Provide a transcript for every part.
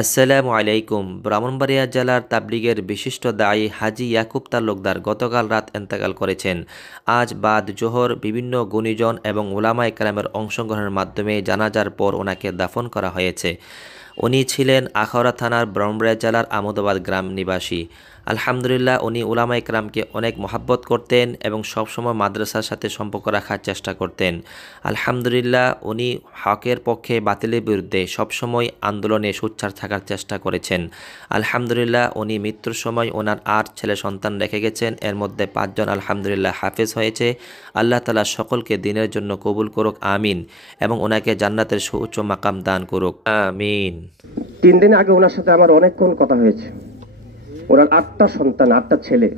আসসালামু আলাইকুম। ব্রাহ্মণবাড়িয়া জেলার তাবলিগের বিশিষ্ট দায়ী হাজী ইয়াকুব তালুকদার গতকাল রাত ইন্তেকাল করেছেন। আজ বাদ জোহর বিভিন্ন গুণীজন এবং উলামায়ে কেরামের অংশগ্রহণের মাধ্যমে জানাজার পর ওনাকে দাফন করা হয়েছে। উনি ছিলেন আখাউড়া থানার ব্রাহ্মণবাড়িয়া জেলার আমোদাবাদ গ্রাম নিবাসী। আলহামদুলিল্লাহ, উনি উলামায়ে কেরামকে অনেক মহাব্বত করতেন এবং সবসময় মাদ্রাসার সাথে সম্পর্ক রাখার চেষ্টা করতেন। আলহামদুলিল্লাহ, উনি হকের পক্ষে বাতিলের বিরুদ্ধে সবসময় আন্দোলনে সোচ্চার থাকার চেষ্টা করেছেন। আলহামদুলিল্লাহ, উনি মৃত্যুর সময় ওনার 8 ছেলে সন্তান রেখে গেছেন। এর মধ্যে 5 জন আলহামদুলিল্লাহ হাফেজ হয়েছে। আল্লাহ তাআলা সকলকে দিনের জন্য কবুল করুক, আমিন, এবং ওনাকে জান্নাতের সুউচ্চ মাকাম দান করুক, আমিন। 3 দিন আগে ওনার সাথে আমার অনেকক্ষণ কথা হয়েছে। ওনার 8টা সন্তান, 8টা ছেলে।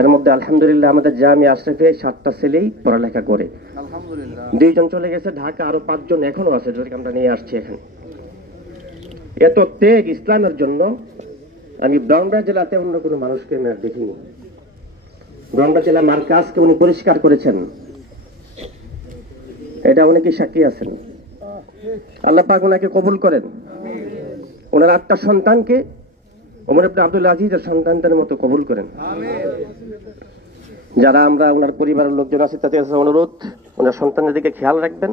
এর মধ্যে আলহামদুলিল্লাহ আমাদের জামিয়া আশরাফে 7টা ছেলেই পড়ালেখা করে। আলহামদুলিল্লাহ 2 জন চলে গেছে ঢাকা, আরো 5 জন এখনো আছে, যাদেরকে আমরা নিয়ে আসছি এখানে। এত ত্যাগ ইসলামের জন্য আমি ব্রাহ্মণবাড়িয়া জেলাতে অন্য কোনো মানুষকে আমি আর দেখিনি। ব্রাহ্মণবাড়িয়া জেলা মার্কাজকে উনি পরিষ্কার করেছেন, এটা অনেকে সাক্ষী আছেন। আল্লাহ পাক ওনাকে কবুল করেন। ওনার 8টা সন্তানকে ওমর ইবনে আব্দুল আজিজের সন্তানদের মতো কবুল করেন। যারা আমরা ওনার পরিবারের লোকজন আছে তাদের কাছে অনুরোধ, ওনার সন্তানদের দিকে খেয়াল রাখবেন।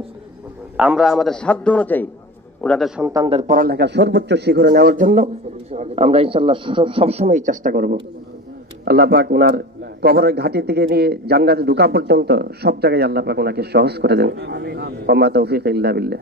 আমরা আমাদের সাধ্য অনুযায়ী ওনাদের সন্তানদের পড়ালেখার সর্বোচ্চ শিখরে নেওয়ার জন্য আমরা ইনশাআল্লাহ সবসময় চেষ্টা করব। আল্লাহ পাক ওনার কবরের ঘাটি থেকে নিয়ে জান্নাতে ঢোকা পর্যন্ত সব জায়গায় আল্লাহ পাক ওনাকে সহজ করে দেন। ওয়া মা তাওফীক ইল্লা বিল্লাহ।